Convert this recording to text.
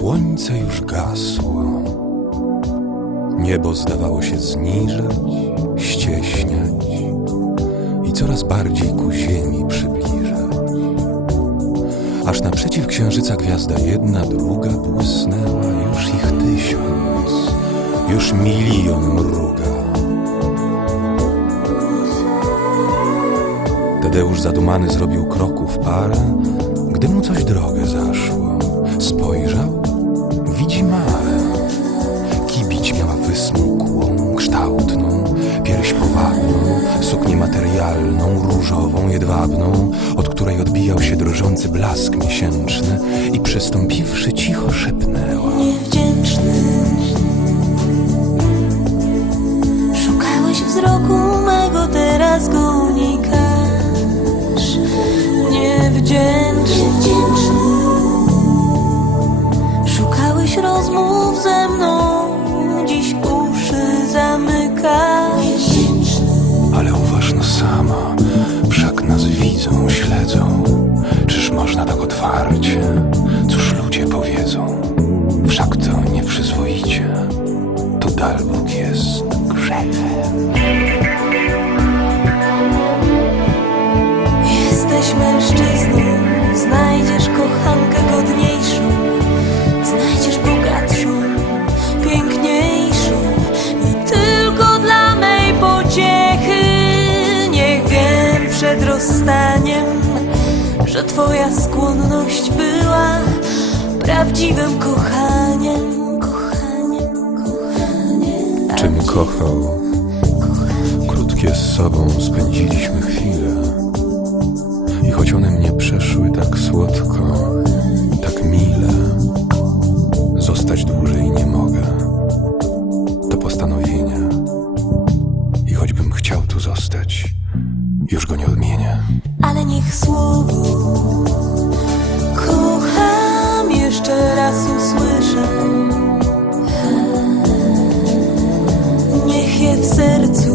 Słońce już gasło. Niebo zdawało się zniżać, ścieśniać i coraz bardziej ku ziemi przybliżać. Aż naprzeciw księżyca gwiazda jedna, druga błysnęła, już ich tysiąc, już milion mruga. Tadeusz zadumany zrobił kroków parę, gdy mu coś drogę zaszło. Spojrzał, powabną, suknię materialną, różową, jedwabną, od której odbijał się drżący blask miesięczny i przystąpiwszy cicho szepnęła. Widzą, śledzą. Czyż można tak otwarcie? Cóż ludzie powiedzą? Wszak to nieprzyzwoicie. To Dalbóg jest grzechem. Jesteś mężczyzną, znajdziesz kochankę że twoja skłonność była prawdziwym kochaniem, kochaniem, kochaniem. Czym kochał? Krótkie z sobą spędziliśmy chwile. I choć one mnie przeszły tak słodko, tak mile, zostać dłużej nie mogę. To postanowienie. I choćbym chciał tu zostać, już go nie odmienię. ale niech słowo gifts and to tool.